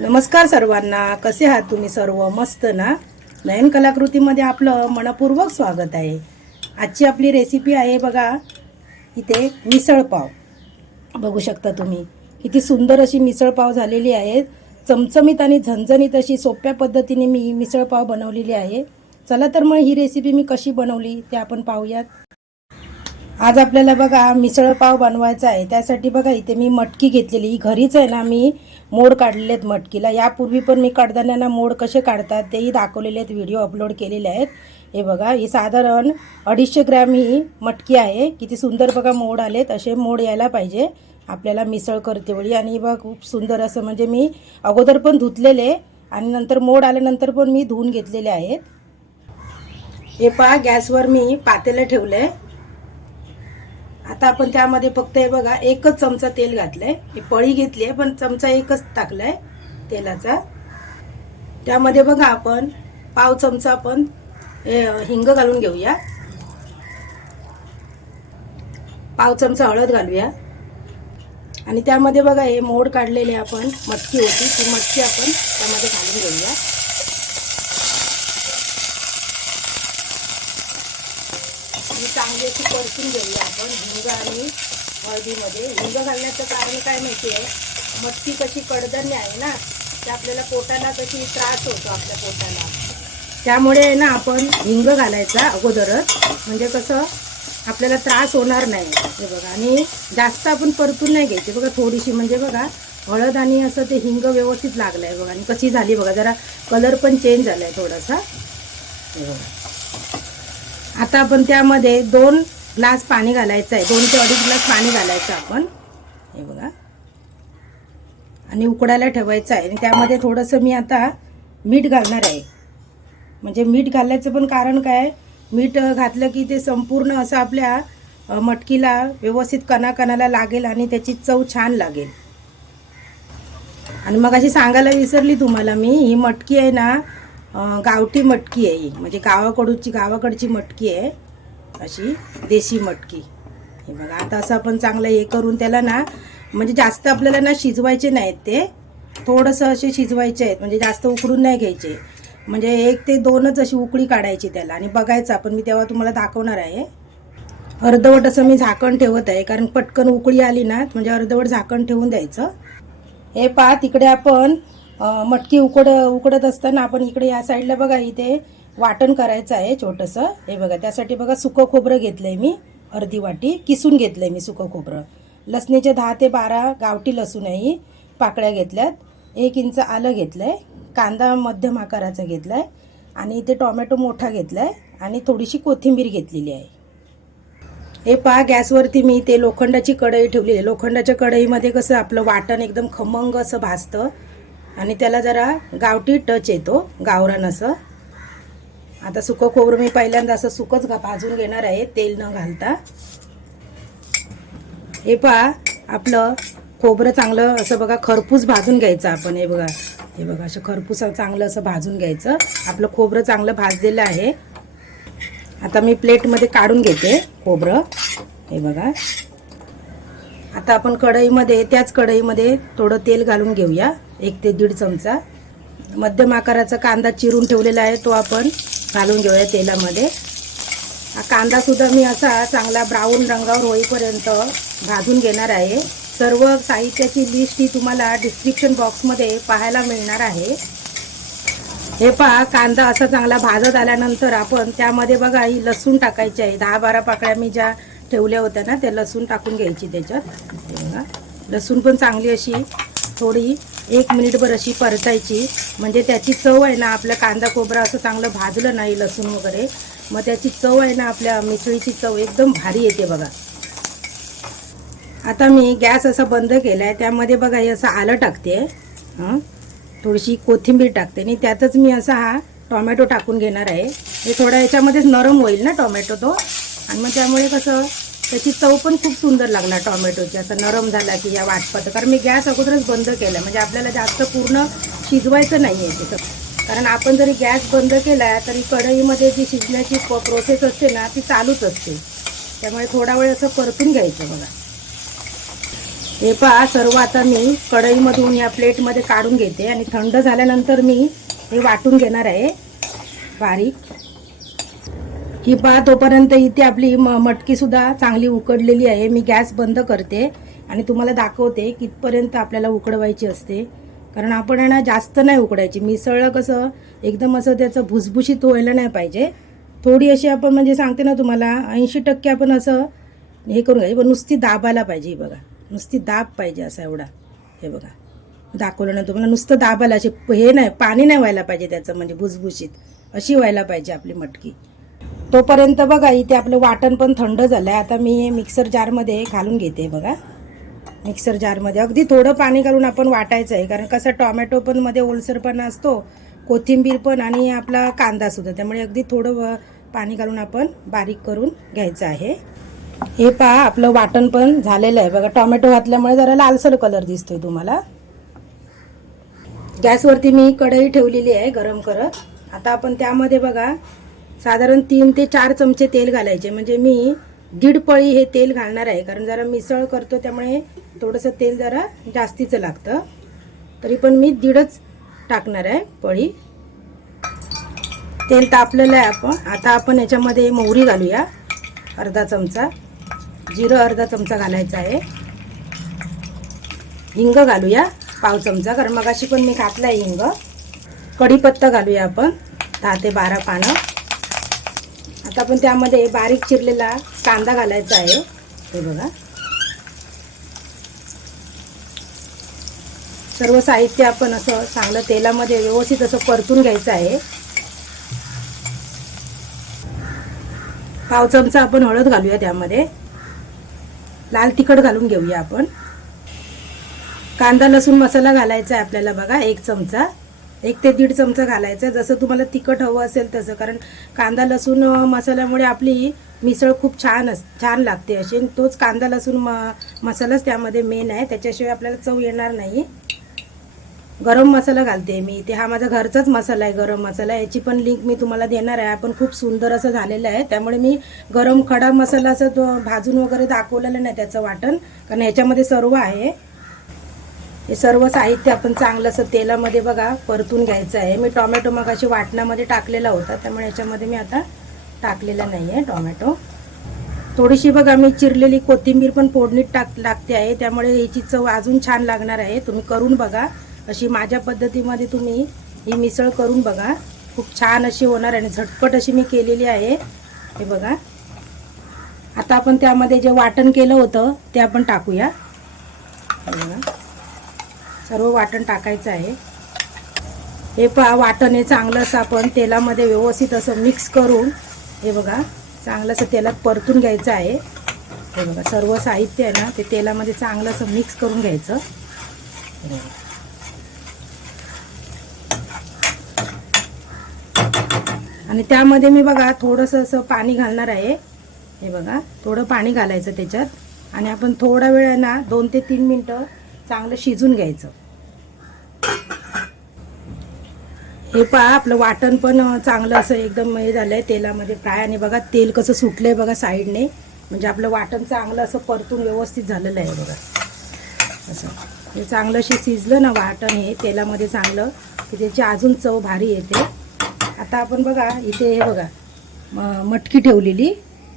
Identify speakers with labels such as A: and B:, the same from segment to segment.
A: नमस्कार सर्वांना. कसे आहात तुम्ही सर्व? मस्त ना? नयन कलाकृतीमध्ये आपलं मनपूर्वक स्वागत आहे. आजची आपली रेसिपी आहे बघा. इथे मिसळपाव बघू शकता तुम्ही. किती सुंदर अशी मिसळपाव झालेली आहे चमचमीत आणि झणझणीत अशी सोप्या पद्धतीने मी मिसळपाव बनवलेली आहे. चला तर मग ही रेसिपी मी कशी बनवली ते आपण पाहूयात. आज आपल्याला बघा मिसळ पाव बनवायचा आहे. त्यासाठी बघा इथे मी मटकी घेतलेली. ही घरीच आहे ना मी मोड काढलेले आहेत मटकीला. यापूर्वी पण मी कडधान्यांना मोड कसे काढतात तेही दाखवलेले आहेत. व्हिडिओ अपलोड केलेले आहेत. हे बघा ही साधारण अडीचशे ग्रॅम ही मटकी आहे. किती सुंदर बघा मोड आलेत. असे मोड यायला पाहिजे. आपल्याला मिसळ करते वेळी आणि बघा खूप सुंदर असं म्हणजे मी अगोदर पण धुतलेले आणि नंतर मोड आल्यानंतर पण मी धुवून घेतलेले आहेत. हे पहा गॅसवर मी पातेलं ठेवलं आहे आता आपण त्यामध्ये फक्त हे बघा एकच चमचा तेल घातलंय. ही पळी घेतली आहे पण चमचा एकच टाकलाय तेलाचा. त्यामध्ये बघा आपण पाव चमचा आपण हिंग घालून घेऊया. पाव चमचा हळद घालूया. आणि त्यामध्ये बघा हे मोड काढलेले आपण मटकी होती ती मटकी आपण त्यामध्ये घालून घेऊया आणि चांगली अशी परतून घेऊया आपण हिंग आणि हळदीमध्ये. हिंग घालण्याचं कारण काय माहिती आहे? मच्छी कशी कडधान्य आहे ना ते आपल्याला पोटाला कशी त्रास होतो आपल्या पोटाला. त्यामुळे आहे ना आपण हिंग घालायचा अगोदरच. म्हणजे कसं आपल्याला त्रास होणार नाही. हे बघा. आणि जास्त आपण परतून नाही घ्यायची. बघा थोडीशी म्हणजे बघा हळद आणि असं ते हिंग व्यवस्थित लागलं आहे बघा. आणि कशी झाली बघा जरा कलर पण चेंज झाला आहे थोडासा. हे बघा. आता आपण त्यामध्ये दोन ग्लास पाणी घालायचं आहे. दोन ते अडीच ग्लास पाणी घालायचं आपण. हे बघा. आणि उकडायला ठेवायचं आहे. आणि त्यामध्ये थोडंसं मी आता मीठ घालणार आहे. म्हणजे मीठ घालायचं पण कारण काय? मीठ घातलं की ते संपूर्ण असं आपल्या मटकीला व्यवस्थित कणाकणाला लागेल आणि त्याची चव छान लागेल. आणि मग अशी सांगायला विसरली तुम्हाला मी ही मटकी आहे ना गावठी मटकी आहे ही. म्हणजे गावाकडूची गावाकडची मटकी आहे. अशी देशी मटकी. हे बघा आता असं आपण चांगलं हे करून त्याला ना म्हणजे जास्त आपल्याला ना शिजवायचे नाहीत ते. थोडंसं असे शिजवायचे आहेत. म्हणजे जास्त उकडून नाही घ्यायचे. म्हणजे एक ते दोनच अशी उकळी काढायची त्याला. आणि बघायचं आपण मी तेव्हा तुम्हाला दाखवणार आहे. अर्धवट असं मी झाकण ठेवत आहे. कारण पटकन उकळी आली ना म्हणजे अर्धवट झाकण ठेवून द्यायचं. हे पहा तिकडे आपण मटकी उकड उकडत असताना आपण इकडे या साईडला बघा इथे वाटण करायचं आहे छोटंसं. हे बघा त्यासाठी बघा सुकं खोबरं घेतलंय मी अर्धी वाटी. किसून घेतलंय मी सुकं खोबरं. लसणीचे दहा ते बारा गावठी लसूण आहे पाकळ्या घेतल्यात. एक इंच आलं घेतलंय कांदा मध्यम आकाराचा घेतलाय आणि इथे टोमॅटो मोठा घेतलाय आणि थोडीशी कोथिंबीर घेतलेली आहे. हे पहा गॅसवरती मी ते लोखंडाची कढई ठेवलेली आहे. लोखंडाच्या कढईमध्ये कसं आपलं वाटण एकदम खमंग असं भाजतं आणि त्याला जरा गावठी टच येतो गावरान असं. आता सुकं खोबरं मी पहिल्यांदा असं सुकंच घा भाजून घेणार आहे तेल न घालता. हे पहा आपलं खोबरं चांगलं असं बघा खरपूस भाजून घ्यायचं आपण. हे बघा हे बघा असं खरपूस चांगलं असं भाजून घ्यायचं. आपलं खोबरं चांगलं भाजलेलं आहे. आता मी प्लेटमध्ये काढून घेते खोबरं. हे बघा. आता आपण कढईमध्ये त्याच कढईमध्ये थोडं तेल घालून घेऊया. एक ते दीड चमचा. मध्यम आकाराचा कांदा चिरून ठेवलेला आहे तो आपण घालून घेऊया तेलामध्ये. हा कांदासुद्धा मी असा चांगला ब्राऊन रंगावर होईपर्यंत भाजून घेणार आहे. सर्व साहित्याची लिस्ट ही तुम्हाला डिस्क्रिप्शन बॉक्समध्ये पाहायला मिळणार आहे. हे पहा कांदा असा चांगला भाजत आल्यानंतर आपण त्यामध्ये बघा ही लसूण टाकायची आहे. दहा बारा पाकळ्या मी ज्या ठेवल्या होत्या ना त्या लसूण टाकून घ्यायची त्याच्यात. लसूण पण चांगली अशी थोडी एक मिनिटभर अशी परतायची. म्हणजे त्याची चव आहे ना आपल्या कांदा कोबरा असं चांगलं भाजलं नाही लसूण वगैरे. मग त्याची चव आहे ना आपल्या मिसळीची चव एकदम भारी येते बघा. आता मी गॅस असा बंद केला आहे त्यामध्ये बघा हे असं आलं टाकते. थोडीशी कोथिंबीर टाकते. आणि त्यातच मी असा हा टोमॅटो टाकून घेणार आहे. हे थोडा याच्यामध्येच नरम होईल ना टोमॅटो तो. आणि मग त्यामुळे कसं त्याची चव पण खूप सुंदर लागला टोमॅटोची. असं नरम झाला की या वाटपाचं. कारण मी गॅस अगोदरच बंद केला. म्हणजे आपल्याला जास्त पूर्ण शिजवायचं नाही आहे तिथं कारण आपण जरी गॅस बंद केला तरी कढईमध्ये जी शिजण्याची प्रोसेस असते ना ती चालूच असते. त्यामुळे थोडा वेळ असं परतून घ्यायचं बघा. हे पहा सर्व आता मी कढईमधून या प्लेटमध्ये काढून घेते. आणि थंड झाल्यानंतर मी हे वाटून घेणार आहे. बारीक. ही पहा तोपर्यंत इथे आपली म मटकीसुद्धा चांगली उकडलेली आहे. मी गॅस बंद करते आणि तुम्हाला दाखवते कितपर्यंत आपल्याला उकडवायची असते. कारण आपण आहे ना जास्त नाही उकडायची. मिसळलं कसं एकदम असं त्याचं भुसभुशीत व्हायला नाही पाहिजे. थोडी अशी आपण म्हणजे सांगते ना तुम्हाला ऐंशी टक्के आपण असं हे करून घ्यायची पण नुसती दाबायला पाहिजे बघा. नुसती दाब पाहिजे असा एवढा. हे बघा. दाखवलं ना तुम्हाला नुसतं दाबायला असे हे नाही पाणी नाही व्हायला पाहिजे त्याचं म्हणजे भुसभुशीत. अशी व्हायला पाहिजे आपली मटकी. तोपर्यंत बघा इथे आपलं वाटण पण थंड झालं आहे आता मी मिक्सर जारमध्ये घालून घेते बघा. मिक्सर जारमध्ये. अगदी थोडं पाणी घालून आपण वाटायचं आहे कारण कसं टॉमॅटो पण मध्ये ओलसरपणा असतो कोथिंबीर पण आणि आपला कांदासुद्धा त्यामुळे अगदी थोडं पाणी घालून आपण बारीक करून घ्यायचं आहे. हे पहा आपलं वाटण पण झालेलं आहे. बघा टॉमॅटो घातल्यामुळे जरा लालसर कलर दिसतोय तुम्हाला. गॅसवरती मी कढई ठेवलेली आहे गरम करत. आता आपण त्यामध्ये बघा साधारण तीन ते चार चमचे तेल घालायचे. म्हणजे मी दीड पळी हे तेल घालणार आहे. कारण जरा मिसळ करतो त्यामुळे थोडंसं तेल जरा जास्तीचं लागतं. तरी पण मी दीडच टाकणार आहे पळी. तेल तापलेलं आहे आपण. आता आपण याच्यामध्ये मोहरी घालूया. अर्धा चमचा. जिरं अर्धा चमचा घालायचा आहे. हिंग घालूया. पाव चमचा. कारण मगाशी पण मी घातला आहे हिंग. कढीपत्ता घालूया आपण. दहा ते बारा पानं. आता आपण त्यामध्ये बारीक चिरलेला कांदा घालायचा आहे. हे बघा. सर्व साहित्य आपण असं चांगलं तेलामध्ये व्यवस्थित असं परतून घ्यायचं आहे. पाव चमचा आपण हळद घालूया त्यामध्ये. लाल तिखट घालून घेऊया आपण. कांदा लसूण मसाला घालायचा आहे आपल्याला बघा एक चमचा. एक ते दीड चमचा घालायचा जसं तुम्हाला तिखट हवं असेल तसं. कारण कांदा लसूण मसाल्यामुळे आपली मिसळ खूप छान अस छान लागते अशी. तोच कांदा लसूण म मसालाच त्यामध्ये मेन आहे. त्याच्याशिवाय आपल्याला चव येणार नाही. गरम मसाला घालते मी ते हा माझा घरचाच मसाला आहे गरम मसाला. याची पण लिंक मी तुम्हाला देणार आहे. पण खूप सुंदर असं झालेलं आहे. त्यामुळे मी गरम खडा मसाला असं तो भाजून वगैरे दाखवलेलं नाही त्याचं वाटण. कारण ह्याच्यामध्ये सर्व आहे. हे सर्व साहित्य आपण चांगलं असं तेलामध्ये बघा परतून घ्यायचं आहे. मी टॉमॅटो मग अशी वाटणामध्ये टाकलेला होता त्यामुळे याच्यामध्ये मी आता टाकलेला नाही आहे टॉमॅटो. थोडीशी बघा मी चिरलेली कोथिंबीर पण फोडणीत टाक लागते आहे त्यामुळे याची चव अजून छान लागणार आहे. तुम्ही करून बघा अशी माझ्या पद्धतीमध्ये तुम्ही ही मिसळ करून बघा. खूप छान अशी होणार आणि झटपट अशी मी केलेली आहे. हे बघा. आता आपण त्यामध्ये जे वाटण केलं होतं ते आपण टाकूया. सर्व वाटण टाकायचं आहे. हे पहा वाटण हे चांगलं असं आपण तेलामध्ये व्यवस्थित असं मिक्स करून हे बघा चांगलं असं तेलात परतून घ्यायचं आहे. हे बघा सर्व साहित्य आहे ना ते तेलामध्ये चांगलं असं मिक्स करून घ्यायचं. आणि त्यामध्ये मी बघा थोडंसं असं पाणी घालणार आहे. हे बघा थोडं पाणी घालायचं त्याच्यात. आणि आपण थोडा वेळ आहे ना दोन ते तीन मिनटं चांगलं शिजून घ्यायचं. हे पहा आपलं वाटण पण चांगलं असं एकदम हे झालं आहे तेलामध्ये फ्राय. आणि बघा तेल कसं सुटलं आहे बघा साईडने. म्हणजे आपलं वाटण चांगलं असं परतून व्यवस्थित झालेलं आहे बघा. असं. हे चांगलं अशी शिजलं ना वाटण हे तेलामध्ये चांगलं की त्याची अजून चव भारी येते. आता आपण बघा इथे हे बघा म- मटकी ठेवलेली.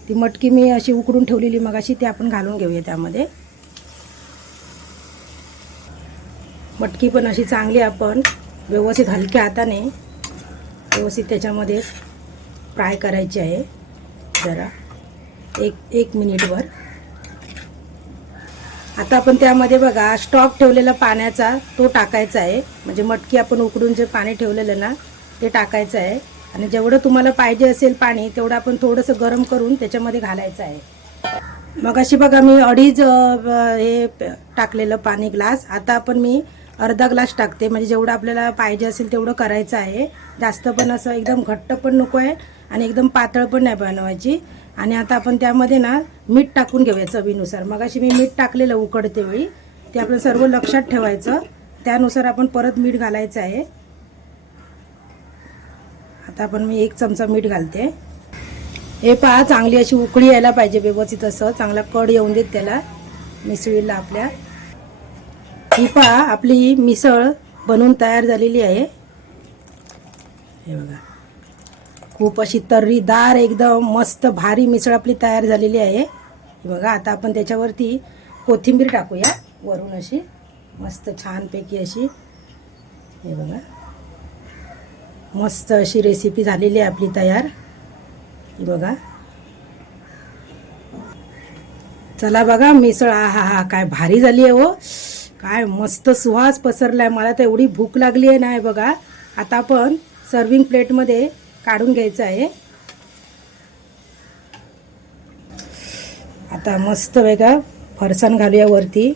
A: ती मटकी मी अशी उकडून ठेवलेली मग अशी ती आपण घालून घेऊया त्यामध्ये. मटकी पण अशी चांगली आपण व्यवस्थित हलक्या हाताने व्यवस्थित त्याच्यामध्ये फ्राय करायची आहे. जरा एक एक मिनिटभर आता आपण त्यामध्ये बघा स्टॉक ठेवलेला पाण्याचा तो टाकायचा आहे. म्हणजे मटकी आपण उकडून जे पाणी ठेवलेलं ना ते टाकायचं आहे. आणि जेवढं तुम्हाला पाहिजे असेल पाणी तेवढं आपण थोडंसं गरम करून त्याच्यामध्ये घालायचं आहे. मग अशी बघा मी अडीच हे टाकलेलं पाणी ग्लास. आता आपण मी अर्धा ग्लास टाकते. म्हणजे जेवढं आपल्याला पाहिजे असेल तेवढं करायचं आहे. जास्त पण असं एकदम घट्ट पण नको आहे आणि एकदम पातळ पण नाही बनवायची. आणि आता आपण त्यामध्ये ना मीठ टाकून घेऊया चवीनुसार. मग अशी मी मीठ टाकलेलं उकडते वेळी. ते आपलं सर्व लक्षात ठेवायचं. त्यानुसार आपण परत मीठ घालायचं आहे. आता आपण मी एक चमचा मीठ घालते. हे पहा चांगली अशी उकळी यायला पाहिजे व्यवस्थित असं. चांगला कड येऊन देत त्याला. मिसळीला आपल्या. ही पहा आपली मिसळ बनवून तयार झालेली आहे. हे बघा. खूप अशी तर्रीदार एकदम मस्त भारी मिसळ आपली तयार झालेली आहे. हे बघा आता आपण त्याच्यावरती कोथिंबीर टाकूया. वरून अशी मस्त छानपैकी अशी हे बघा. मस्त अशी रेसिपी झालेली आहे आपली तयार. ही बघा. चला बघा मिसळ आ हा हा काय भारी झाली आहे हो. काय मस्त सुवास पसरलाय. मला तर एवढी भूक लागली आहे ना हे बघा. आता आपण सर्विंग प्लेटमध्ये काढून घ्यायचं आहे. आता मस्त वेगळा फरसाण घालूया वरती.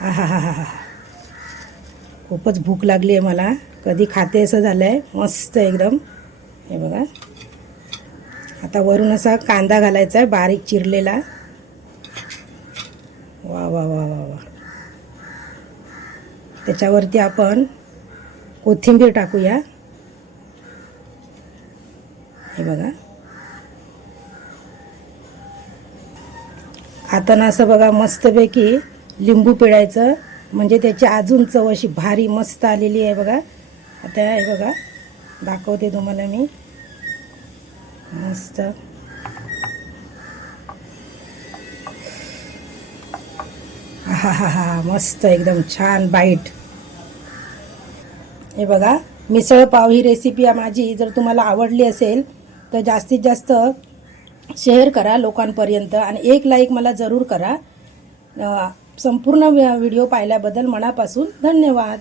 A: हा हा हा हा हा खूपच भूक लागली आहे मला. कधी खाते असं झालं आहे मस्त एकदम. हे बघा. आता वरून असा कांदा घालायचा आहे बारीक चिरलेला. वा वा वा वा वा. त्याच्यावरती आपण कोथिंबीर टाकूया. हे बघा. खाताना असं बघा मस्तपैकी लिंबू पिळायचं. म्हणजे त्याची अजून चव अशी भारी मस्त आलेली आहे बघा. आता हे बघा दाखवते तुम्हाला मी. मस्त. हा हा हा मस्त एकदम छान बाईट हे बघा मिसळ पाव ही रेसिपी आहे माझी. जर तुम्हाला आवडली असेल तर जास्तीत जास्त शेअर करा लोकांपर्यंत आणि एक लाईक मला जरूर करा. संपूर्ण व्हिडिओ पाहिल्याबद्दल मनापासून धन्यवाद.